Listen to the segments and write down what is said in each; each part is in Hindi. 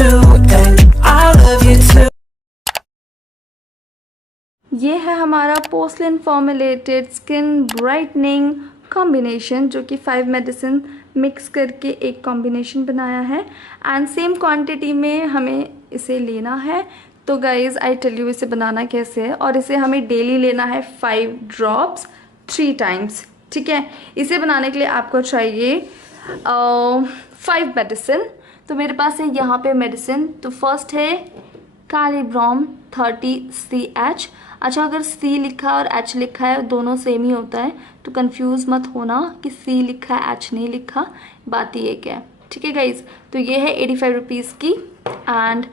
too, and I love you too. ये है हमारा porcelain formulated skin brightening combination, जो कि 5 मेडिसिन मिक्स करके एक कॉम्बिनेशन बनाया है एंड सेम क्वांटिटी में हमें इसे लेना है। तो गाइज़ आई टेल यू इसे बनाना कैसे है, और इसे हमें डेली लेना है 5 ड्रॉप्स 3 टाइम्स। ठीक है, इसे बनाने के लिए आपको चाहिए 5 मेडिसिन। तो मेरे पास है यहाँ पे मेडिसिन। तो फर्स्ट है कैलिब्रॉम 30CH। अच्छा, अगर C लिखा है और H लिखा है दोनों सेम ही होता है, तो कंफ्यूज मत होना कि C लिखा है H नहीं लिखा, बात ये क्या है। ठीक है गाइज, तो ये है 85 रुपीज़ की। एंड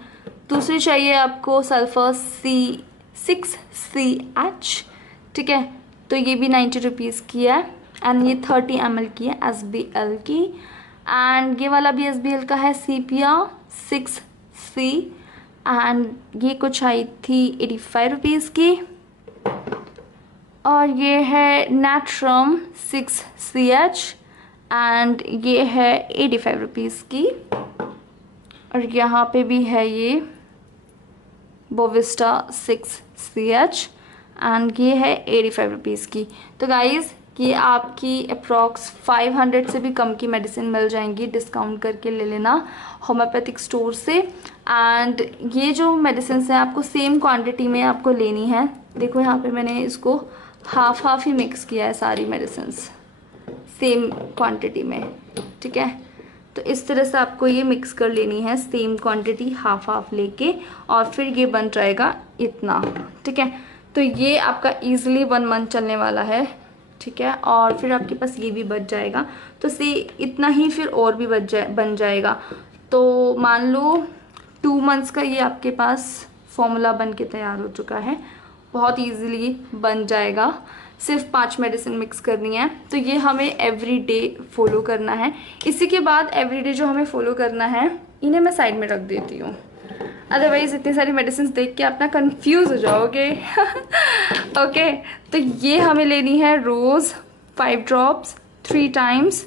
दूसरी चाहिए आपको सल्फर C6CH। ठीक है, तो ये भी 90 रुपीज़ की है एंड ये 30 ml की है SBL की। एंड ये वाला भी SBL का है सीपिया 6C एंड ये कुछ आई थी 85 रुपीज़ की। और ये है नेट्रम 6CH एंड ये है 85 रुपीज़ की। और यहाँ पे भी है ये बोविस्टा 6CH एंड ये है 85 रुपीज़ की। तो गाइज़ ये आपकी अप्रॉक्स 500 से भी कम की मेडिसिन मिल जाएंगी, डिस्काउंट करके ले लेना होम्योपैथिक स्टोर से। एंड ये जो मेडिसिन हैं आपको सेम क्वांटिटी में आपको लेनी है। देखो यहाँ पे मैंने इसको हाफ ही मिक्स किया है सारी मेडिसिन सेम क्वांटिटी में। ठीक है, तो इस तरह से आपको ये मिक्स कर लेनी है सेम क्वांटिटी हाफ लेके, और फिर ये बन जाएगा इतना। ठीक है, तो ये आपका ईजिली 1 मंथ चलने वाला है। ठीक है, और फिर आपके पास ये भी बच जाएगा, तो से इतना ही फिर और भी बन जाएगा। तो मान लो 2 मंथ्स का ये आपके पास फॉर्मूला बन के तैयार हो चुका है, बहुत इजीली बन जाएगा। सिर्फ 5 मेडिसिन मिक्स करनी है। तो ये हमें एवरी डे फॉलो करना है। इसी के बाद एवरी डे जो हमें फॉलो करना है, इन्हें मैं साइड में रख देती हूँ, अदरवाइज इतनी सारी मेडिसिन देख के आप ना कंफ्यूज हो जाओगे। ओके, तो ये हमें लेनी है रोज़ 5 ड्रॉप्स 3 टाइम्स।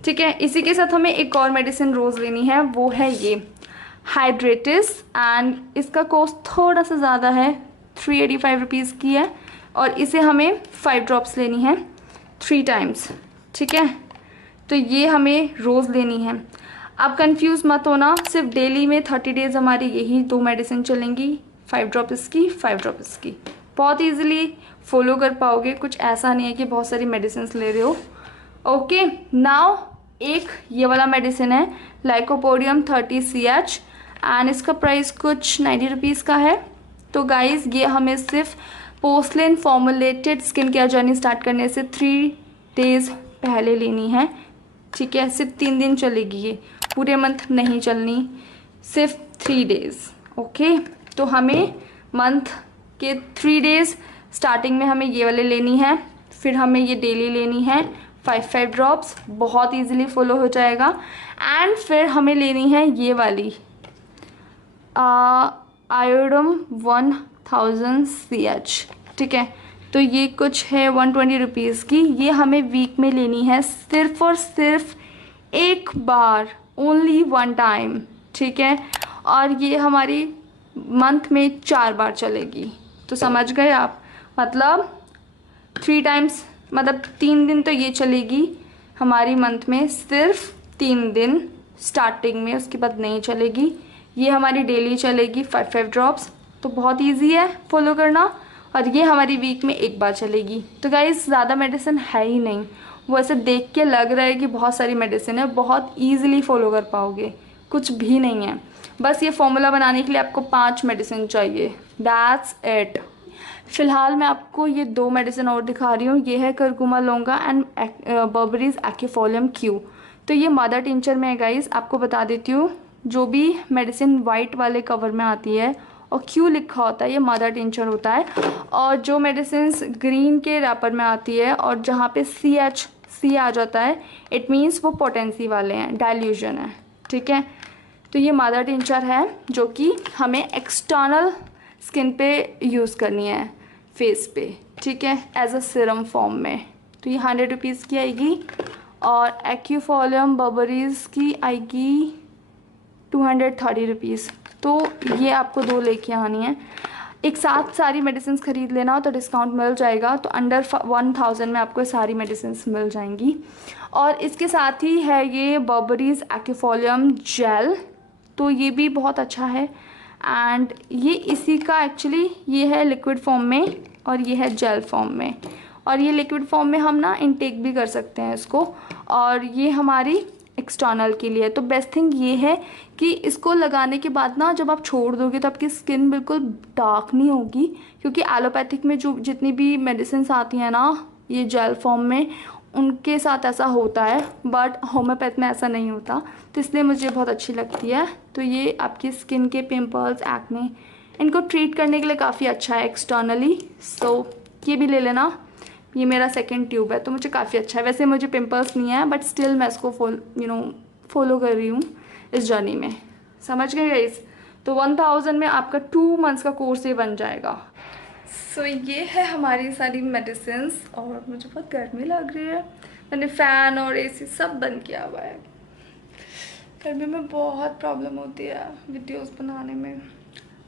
ठीक है, इसी के साथ हमें एक और मेडिसिन रोज़ लेनी है, वो है ये हाइड्रेटिस एंड इसका कॉस्ट थोड़ा सा ज़्यादा है, 385 रुपीज़ की है, और इसे हमें 5 ड्रॉप्स लेनी है 3 टाइम्स। ठीक है, तो ये हमें रोज़ लेनी है। आप कंफ्यूज मत होना, सिर्फ डेली में 30 डेज हमारी यही 2 मेडिसिन चलेंगी, 5 ड्रॉप इसकी 5 ड्रॉप इसकी। बहुत इजीली फॉलो कर पाओगे, कुछ ऐसा नहीं है कि बहुत सारी मेडिसिन ले रहे हो। ओके, नाउ एक ये वाला मेडिसिन है लाइकोपोडियम 30CH एंड इसका प्राइस कुछ 90 रुपीज़ का है। तो गाइज ये हमें सिर्फ porcelain formulated skin care journey start करने से 3 डेज पहले लेनी है। ठीक है, सिर्फ 3 दिन चलेगी, ये पूरे मंथ नहीं चलनी, सिर्फ 3 डेज। ओके, तो हमें मंथ के 3 डेज स्टार्टिंग में हमें ये वाले लेनी है, फिर हमें ये डेली लेनी है 5 ड्रॉप्स, बहुत इजीली फॉलो हो जाएगा। एंड फिर हमें लेनी है ये वाली आयोडम 1000CH। ठीक है, तो ये कुछ है 120 रुपीज़ की। ये हमें वीक में लेनी है सिर्फ और सिर्फ एक बार, ओनली 1 टाइम। ठीक है, और ये हमारी मंथ में 4 बार चलेगी। तो समझ गए आप, मतलब 3 टाइम्स, मतलब 3 दिन तो ये चलेगी हमारी मंथ में, सिर्फ 3 दिन स्टार्टिंग में, उसके बाद नहीं चलेगी। ये हमारी डेली चलेगी 5 ड्रॉप्स, तो बहुत इजी है फॉलो करना। और ये हमारी वीक में एक बार चलेगी। तो गाइस ज़्यादा मेडिसिन है ही नहीं, वो ऐसे देख के लग रहा है कि बहुत सारी मेडिसिन है, बहुत ईजिली फॉलो कर पाओगे, कुछ भी नहीं है। बस ये फॉर्मूला बनाने के लिए आपको 5 मेडिसिन चाहिए, दैट्स इट। फिलहाल मैं आपको ये 2 मेडिसिन और दिखा रही हूँ। ये है करकुमा लोंगा एंड बर्बरीज एक्यूफोलियम क्यू। तो ये मदर टिंचर में है गाइस, आपको बता देती हूँ। जो भी मेडिसिन वाइट वाले कवर में आती है और क्यू लिखा होता है, ये मदर टिंचर होता है। और जो मेडिसिन ग्रीन के रैपर में आती है और जहाँ पे सी आ जाता है, इट मीन्स वो पोटेंसी वाले हैं, डाइल्यूशन है। ठीक है, तो ये मदर टिंचर है जो कि हमें एक्सटर्नल स्किन पे यूज़ करनी है, फेस पे। ठीक है, एज अ सीरम फॉर्म में। तो ये 100 रुपीज़ की आएगी। और एक्यूफोलियम बर्बरीज की आएगी 230 रुपीज़। तो ये आपको 2 लेके आनी है। एक साथ सारी मेडिसिन ख़रीद लेना तो डिस्काउंट मिल जाएगा, तो अंडर 1000 में आपको सारी मेडिसिन मिल जाएंगी। और इसके साथ ही है ये बर्बरीज एक्फोलियम जेल, तो ये भी बहुत अच्छा है। एंड ये इसी का एक्चुअली ये है लिक्विड फॉर्म में और ये है जेल फॉर्म में। और ये लिक्विड फॉर्म में हम ना इनटेक भी कर सकते हैं इसको, और ये हमारी एक्सटर्नल के लिए। तो बेस्ट थिंग ये है कि इसको लगाने के बाद ना जब आप छोड़ दोगे तो आपकी स्किन बिल्कुल डार्क नहीं होगी, क्योंकि एलोपैथिक में जो जितनी भी मेडिसिन आती हैं ना ये जेल फॉर्म में, उनके साथ ऐसा होता है, बट होम्योपैथ में ऐसा नहीं होता। तो इसलिए मुझे बहुत अच्छी लगती है। तो ये आपकी स्किन के पिंपल्स, एक्ने, इनको ट्रीट करने के लिए काफ़ी अच्छा है एक्सटर्नली। सो ये भी ले लेना। ये मेरा सेकंड ट्यूब है तो मुझे काफ़ी अच्छा है। वैसे मुझे पिंपल्स नहीं है, बट स्टिल मैं इसको फॉलो कर रही हूँ इस जर्नी में। समझ गए गाइस? तो 1000 में आपका 2 मंथ्स का कोर्स ये बन जाएगा। सो ये है हमारी सारी मेडिसिन। और मुझे बहुत गर्मी लग रही है, मैंने फ़ैन और एसी सब बंद किया हुआ है। गर्मी में बहुत प्रॉब्लम होती है वीडियोस बनाने में,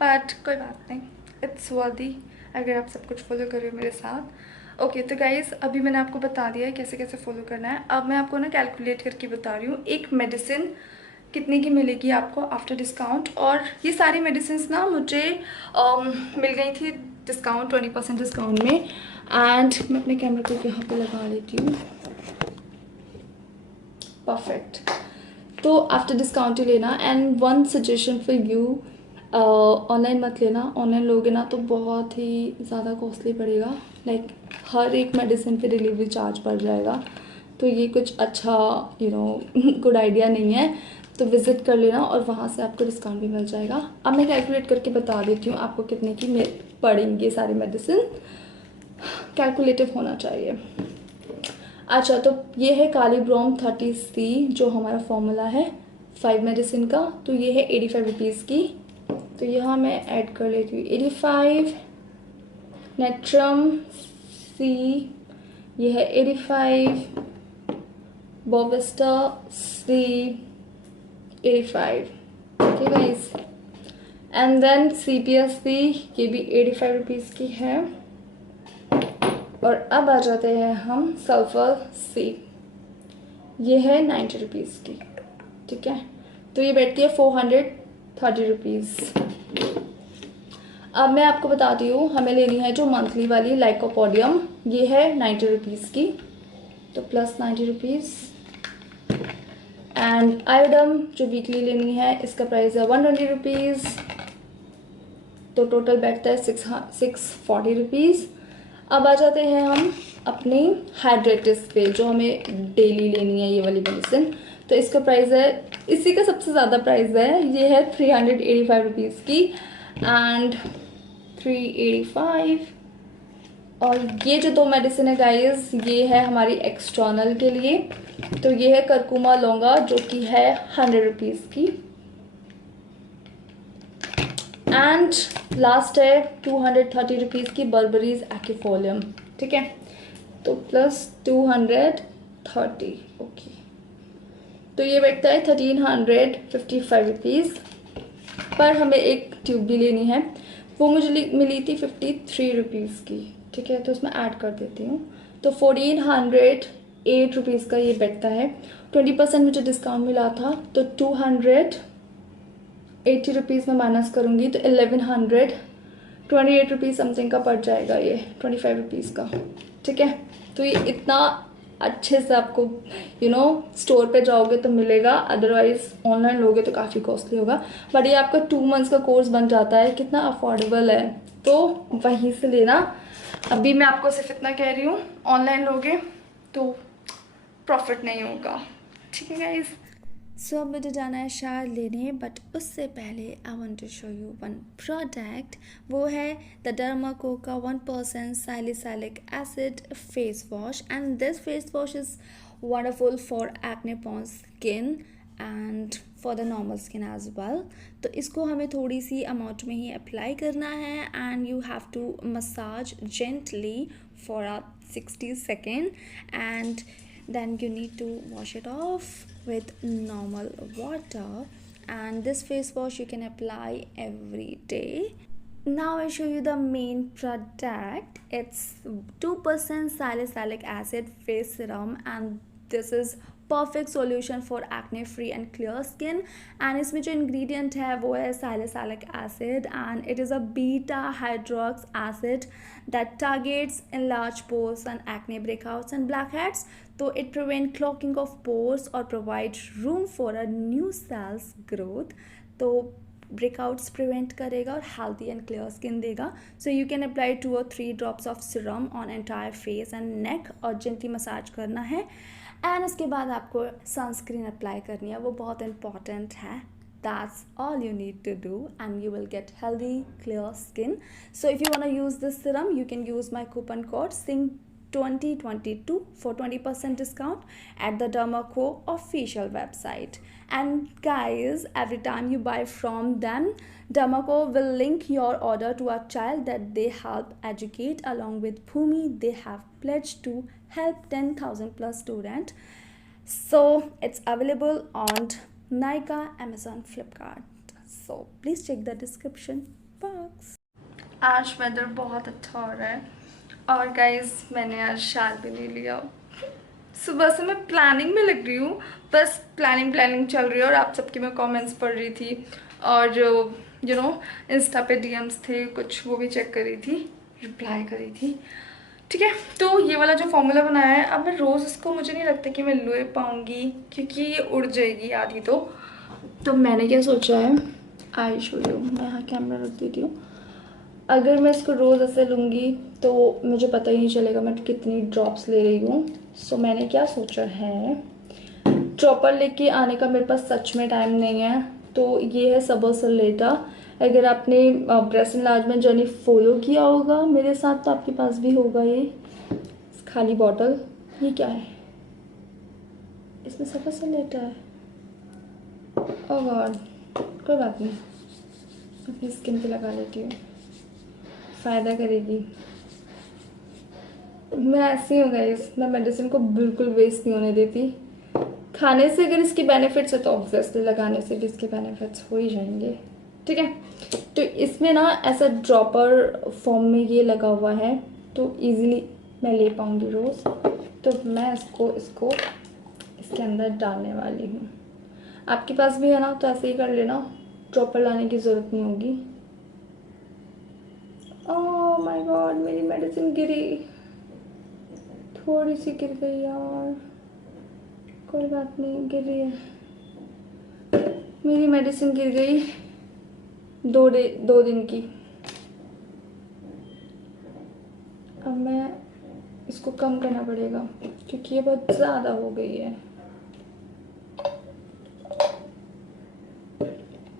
बट कोई बात नहीं, इट्स वर्दी अगर आप सब कुछ फॉलो कर रहे हो मेरे साथ। ओके तो गाइस अभी मैंने आपको बता दिया है कैसे कैसे फॉलो करना है। अब मैं आपको ना कैलकुलेट करके बता रही हूँ एक मेडिसिन कितने की मिलेगी आपको आफ्टर डिस्काउंट। और ये सारी मेडिसिन ना मुझे मिल गई थी डिस्काउंट 20% डिस्काउंट में। एंड मैं अपने कैमरे को यहाँ पे लगा लेती हूँ। परफेक्ट। तो आफ्टर डिस्काउंट ही लेना। And one suggestion for you, online मत लेना। ऑनलाइन लोगे ना तो बहुत ही ज़्यादा कॉस्टली पड़ेगा, लाइक हर एक मेडिसिन पे डिलीवरी चार्ज पड़ जाएगा। तो ये कुछ अच्छा गुड आइडिया नहीं है। तो विज़िट कर लेना और वहाँ से आपको डिस्काउंट भी मिल जाएगा। अब मैं कैलकुलेट करके बता देती हूँ आपको कितने की पड़ेंगे सारी मेडिसिन। कैलकुलेटिव होना चाहिए। अच्छा तो ये है कालीब्रोम 30C जो हमारा फॉर्मूला है 5 मेडिसिन का। तो ये है 85 रुपीज़ की। तो यहाँ मैं ऐड कर लेती हूँ 85। नेट्रम C ये है 85। बोविस्टा C 85। Okay guys. And then CPSC ये भी 85 रुपीज़ की है। और अब आ जाते हैं हम सल्फर C, ये है 90 रुपीज़ की। ठीक है, तो ये बैठती है 430 रुपीज़। अब मैं आपको बताती हूँ हमें लेनी है जो मंथली वाली लाइकोपोडियम, ये है 90 रुपीज़ की, तो प्लस 90 रुपीज़। एंड आयोडम जो वीकली लेनी है इसका प्राइस है 120 रुपीज़, तो टोटल बैठता है 640 रुपीज़। अब आ जाते हैं हम अपनी हाइड्रेटिस पे जो हमें डेली लेनी है ये वाली मेडिसिन। तो इसका प्राइस है, इसी का सबसे ज़्यादा प्राइस है, ये है 385 रुपीज़ की। एंड 385। और ये जो 2 मेडिसिन है गाइस ये है हमारी एक्सटर्नल के लिए। तो ये है करकुमा लौंगा जो कि है 100 रुपीज़ की। एंड लास्ट है 230 रुपीज़ की बर्बरीज एक्फोलियम। ठीक है, तो प्लस 230। ओके, तो ये बैठता है 1355 रुपीज़। पर हमें एक ट्यूब भी लेनी है, वो मुझे मिली थी 53 रुपीज़ की। ठीक है, तो उसमें ऐड कर देती हूँ। तो 1408 रुपीज़ का ये बैठता है। 20% मुझे डिस्काउंट मिला था तो 280 रुपीज़ में माइनस करूँगी तो 1128 रुपीज़ समथिंग का पड़ जाएगा ये 25 रुपीज़ का। ठीक है, तो ये इतना अच्छे से आपको स्टोर पे जाओगे तो मिलेगा, अदरवाइज ऑनलाइन लोगे तो काफ़ी कॉस्टली होगा। बट ये आपका 2 मंथ्स का कोर्स बन जाता है, कितना अफोर्डेबल है, तो वहीं से लेना। अभी मैं आपको सिर्फ इतना कह रही हूँ, ऑनलाइन लोगे तो प्रॉफिट नहीं होगा। ठीक है गाइज। सो अब मुझे जाना है शार लेने, बट उससे पहले I want to show you one product. वो है द डर्माकोका 1% salicylic acid face wash, and this face wash is wonderful for acne prone skin and for the normal skin as well. तो इसको हमें थोड़ी सी अमाउंट में ही अप्लाई करना है and you have to massage gently for 60 second and then you need to wash it off with normal water and this face wash you can apply every day. Now I show you the main product. It's 2% salicylic acid face serum, and this is perfect solution for acne free and clear skin. And इसमें जो ingredient है वो है salicylic acid, and it is a beta hydrox acid that targets enlarged pores and acne breakouts and blackheads. So it prevents clogging of pores or provides room for a new cells growth. तो ब्रेकआउट्स प्रिवेंट करेगा और हेल्दी एंड क्लियर स्किन देगा. So you can apply 2 or 3 drops of serum on entire face and neck और जेंटली मसाज करना है. एंड उसके बाद आपको सनस्क्रीन अप्लाई करनी है, वो बहुत इंपॉर्टेंट है. That's all you need to do and you will get healthy clear skin. So if you want to use this serum, you can use my coupon code SING2022 for 20% discount at the Dermaco official website. And guys, every time you buy from them, Dermaco will link your order to a child that they help educate. Along with Bhumi, they have pledged to help 10,000 plus students. So it's available on Nykaa, Amazon, Flipkart. So please check the description box. आज वेदर बहुत अच्छा हो रहा है और गाइज मैंने आज शाल भी नहीं लिया. सुबह से मैं प्लानिंग में लग रही हूँ, बस प्लानिंग चल रही है. और आप सबके मैं कमेंट्स पढ़ रही थी और यू नो इंस्टा पे डीएम्स थे कुछ, वो भी चेक कर रही थी, रिप्लाई कर रही थी. ठीक है, तो ये वाला जो फॉर्मूला बनाया है, अब मैं रोज़ इसको मुझे नहीं लगता कि मैं ले पाऊँगी क्योंकि ये उड़ जाएगी आधी. तो मैंने क्या सोचा है, आई शो यू, मैं यहाँ कैमरा रख देती हूँ. अगर मैं इसको रोज़ ऐसे लूँगी तो मुझे पता ही नहीं चलेगा मैं कितनी ड्रॉप्स ले रही हूँ. सो मैंने क्या सोचा है, ड्रॉपर लेके आने का मेरे पास सच में टाइम नहीं है. तो ये है सबोसलेटा. अगर आपने ब्रेस्ट एनलार्जमेंट जर्नी फॉलो किया होगा मेरे साथ तो आपके पास भी होगा ये खाली बॉटल. ये क्या है, इसमें सबोसलेटा है. ओह गॉड, कोई बात नहीं, अपनी स्किन पे लगा लेती हूँ, फ़ायदा करेगी. मैं ऐसी हूँ गाइस, मैं मेडिसिन को बिल्कुल वेस्ट नहीं होने देती. खाने से अगर इसके बेनिफिट्स है तो ऑब्वियसली लगाने से भी इसके बेनिफिट्स हो ही जाएंगे. ठीक है, तो इसमें ना ऐसा ड्रॉपर फॉर्म में ये लगा हुआ है तो इजीली मैं ले पाऊँगी रोज़. तो मैं इसको इसके अंदर डालने वाली हूँ. आपके पास भी है ना तो ऐसे ही कर लेना, ड्रॉपर लाने की ज़रूरत नहीं होगी. ओह माय गॉड, मेरी मेडिसिन गिरी, थोड़ी सी गिर गई यार. कोई बात नहीं, गिर रही है. मेरी मेडिसिन गिर गई 2 दिन की. अब मैं इसको कम करना पड़ेगा क्योंकि ये बहुत ज़्यादा हो गई है.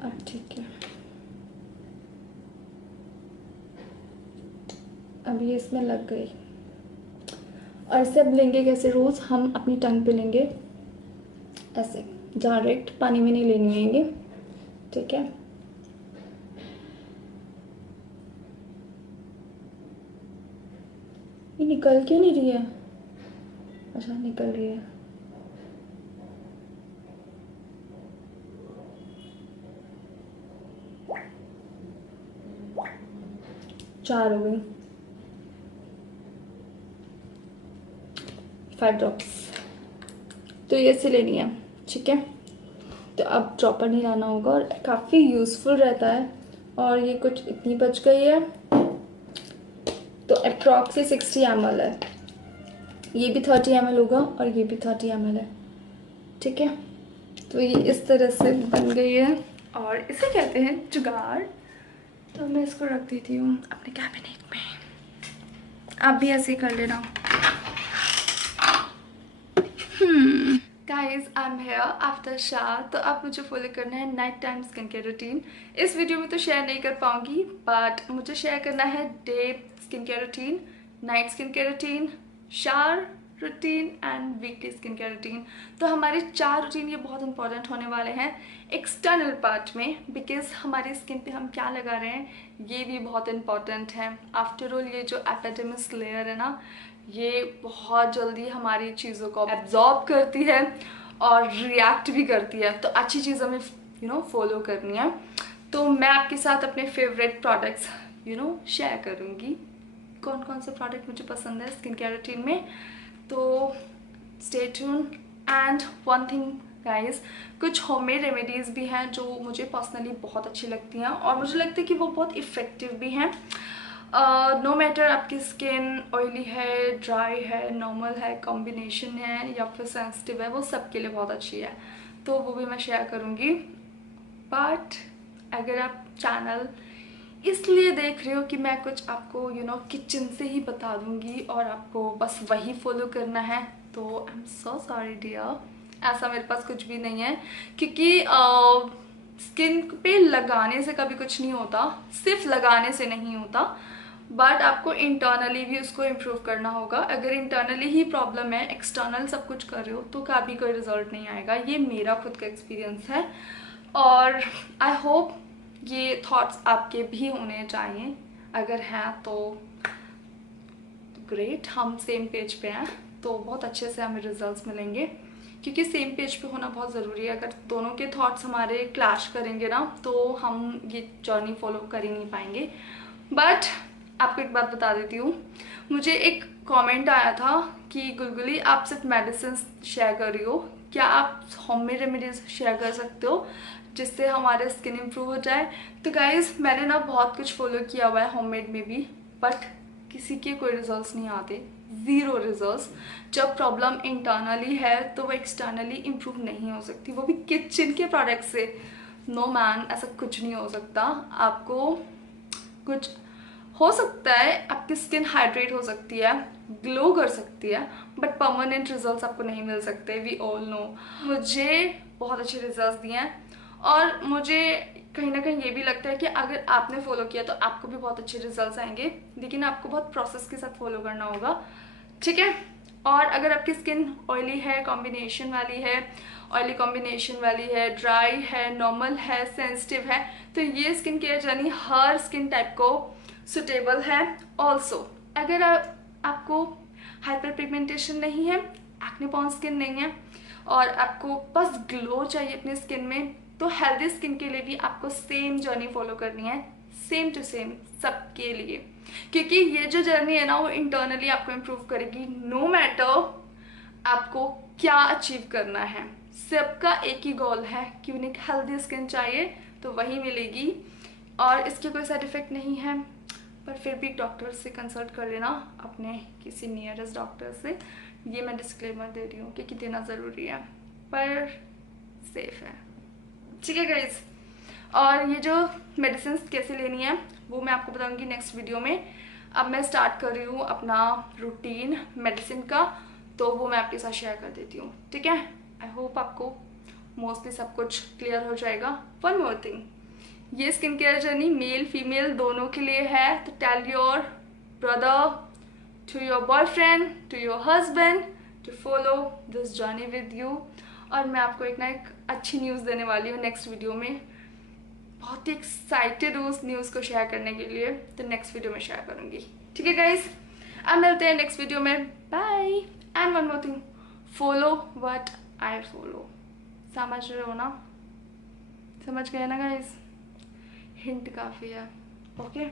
अब ठीक है, अब ये इसमें लग गई. और इसे अब लेंगे कैसे, रोज़ हम अपनी टंग पे लेंगे ऐसे, डायरेक्ट पानी में नहीं लेनी है ये. ठीक है, ये निकल क्यों नहीं रही है. अच्छा निकल रही है. चार हो गई, 5 ड्रॉप्स. तो ये से लेनी है. ठीक है, तो अब ड्रॉपर नहीं लाना होगा और काफ़ी यूज़फुल रहता है. और ये कुछ इतनी बच गई है तो अप्रॉक्सी 60 ml है. ये भी 30 ml होगा और ये भी 30 ml है. ठीक है, तो ये इस तरह से बन गई है और इसे कहते हैं जुगाड़. तो मैं इसको रख देती हूँ अपने कैबिनेट में. आप भी ऐसे ही कर लेना. Guys I am here after shower. तो अब मुझे फॉलो करना है night time skin care routine. इस वीडियो में तो शेयर नहीं कर पाऊंगी बट मुझे शेयर करना है day skin care routine, night skin care routine, shower routine and weekly skin care routine. तो हमारे 4 रूटीन ये बहुत इंपॉर्टेंट होने वाले हैं एक्सटर्नल पार्ट में, बिकॉज हमारी स्किन पे हम क्या लगा रहे हैं ये भी बहुत इंपॉर्टेंट है. आफ्टर ऑल ये जो एपिडर्मिस लेयर है ना, ये बहुत जल्दी हमारी चीज़ों को एब्जॉर्ब करती है और रिएक्ट भी करती है. तो अच्छी चीज़ हमें फॉलो करनी है। तो मैं आपके साथ अपने फेवरेट प्रोडक्ट्स शेयर करूँगी, कौन कौन से प्रोडक्ट मुझे पसंद है स्किन केयर रूटीन में। तो stay tune. And one thing guys, कुछ होममेड रेमेडीज़ भी हैं जो मुझे पर्सनली बहुत अच्छी लगती हैं और मुझे लगता है कि वो बहुत इफ़ेक्टिव भी हैं। नो मैटर आपकी स्किन ऑयली है, ड्राई है, नॉर्मल है, कॉम्बिनेशन है या फिर सेंसिटिव है, वो सबके लिए बहुत अच्छी है। तो वो भी मैं शेयर करूँगी। बट अगर आप चैनल इसलिए देख रहे हो कि मैं कुछ आपको किचन से ही बता दूंगी और आपको बस वही फॉलो करना है, तो I am so sorry dear, ऐसा मेरे पास कुछ भी नहीं है। क्योंकि स्किन पे लगाने से कभी कुछ नहीं होता, सिर्फ लगाने से नहीं होता, बट आपको इंटरनली भी उसको इम्प्रूव करना होगा। अगर इंटरनली ही प्रॉब्लम है, एक्सटर्नल सब कुछ कर रहे हो, तो कभी कोई रिजल्ट नहीं आएगा। ये मेरा खुद का एक्सपीरियंस है और आई होप ये थॉट्स आपके भी होने चाहिए। अगर हैं तो ग्रेट, हम सेम पेज पे हैं तो बहुत अच्छे से हमें रिजल्ट्स मिलेंगे, क्योंकि सेम पेज पे होना बहुत ज़रूरी है। अगर दोनों के थॉट्स हमारे क्लैश करेंगे ना, तो हम ये जर्नी फॉलो कर ही नहीं पाएंगे। बट आपको एक बात बता देती हूँ, मुझे एक कमेंट आया था कि गुलगुली आप सिर्फ मेडिसिन शेयर कर रही हो, क्या आप होममेड रेमेडीज शेयर कर सकते हो जिससे हमारे स्किन इम्प्रूव हो जाए। तो गाइज मैंने ना बहुत कुछ फॉलो किया हुआ है होममेड में भी, बट किसी के कोई रिजल्ट्स नहीं आते, ज़ीरो रिजल्ट्स। जब प्रॉब्लम इंटरनली है तो वो एक्सटर्नली इम्प्रूव नहीं हो सकती, वो भी किचन के प्रोडक्ट से। नो मैन, ऐसा कुछ नहीं हो सकता। आपको कुछ हो सकता है, आपकी स्किन हाइड्रेट हो सकती है, ग्लो कर सकती है, बट परमानेंट रिजल्ट्स आपको नहीं मिल सकते। We all know. मुझे बहुत अच्छे रिजल्ट्स दिए हैं और मुझे कहीं ना कहीं ये भी लगता है कि अगर आपने फॉलो किया तो आपको भी बहुत अच्छे रिजल्ट्स आएंगे, लेकिन आपको बहुत प्रोसेस के साथ फॉलो करना होगा, ठीक है। और अगर आपकी स्किन ऑयली है, कॉम्बिनेशन वाली है, ऑयली कॉम्बिनेशन वाली है, ड्राई है, नॉर्मल है, सेंसिटिव है, तो ये स्किन केयर जर्नी हर स्किन टाइप को सुटेबल है। ऑल्सो अगर आपको हाइपर पिगमेंटेशन नहीं है, एक्ने प्रोन स्किन नहीं है और आपको बस ग्लो चाहिए अपनी स्किन में, तो हेल्दी स्किन के लिए भी आपको सेम जर्नी फॉलो करनी है, सेम टू सेम सबके लिए। क्योंकि ये जो जर्नी है ना, वो इंटरनली आपको इम्प्रूव करेगी। नो मैटर आपको क्या अचीव करना है, सबका एक ही गोल है कि उन्हें हेल्दी स्किन चाहिए, तो वही मिलेगी और इसके कोई साइड इफेक्ट नहीं है। पर फिर भी डॉक्टर से कंसल्ट कर लेना, अपने किसी नियरेस्ट डॉक्टर से। ये मैं डिस्क्लेमर दे रही हूँ कि देना ज़रूरी है, पर सेफ है, ठीक है गाइज। और ये जो मेडिसिन कैसे लेनी है वो मैं आपको बताऊंगी नेक्स्ट वीडियो में। अब मैं स्टार्ट कर रही हूँ अपना रूटीन मेडिसिन का, तो वो मैं आपके साथ शेयर कर देती हूँ, ठीक है। आई होप आपको मोस्टली सब कुछ क्लियर हो जाएगा। वन मोर थिंग, ये skin care journey male female दोनों के लिए है, तो tell your brother, to your boyfriend, to your husband to follow this journey with you. और मैं आपको एक अच्छी न्यूज़ देने वाली हूँ नेक्स्ट वीडियो में, बहुत ही एक्साइटेड हूँ उस न्यूज़ को शेयर करने के लिए, तो नेक्स्ट वीडियो में शेयर करूँगी, ठीक है गाइज। अब मिलते हैं नेक्स्ट वीडियो में, bye. And one more thing, follow what I follow, समझ रहे हो ना, समझ गए ना गाइज, हिंट काफ़ी है, ओके।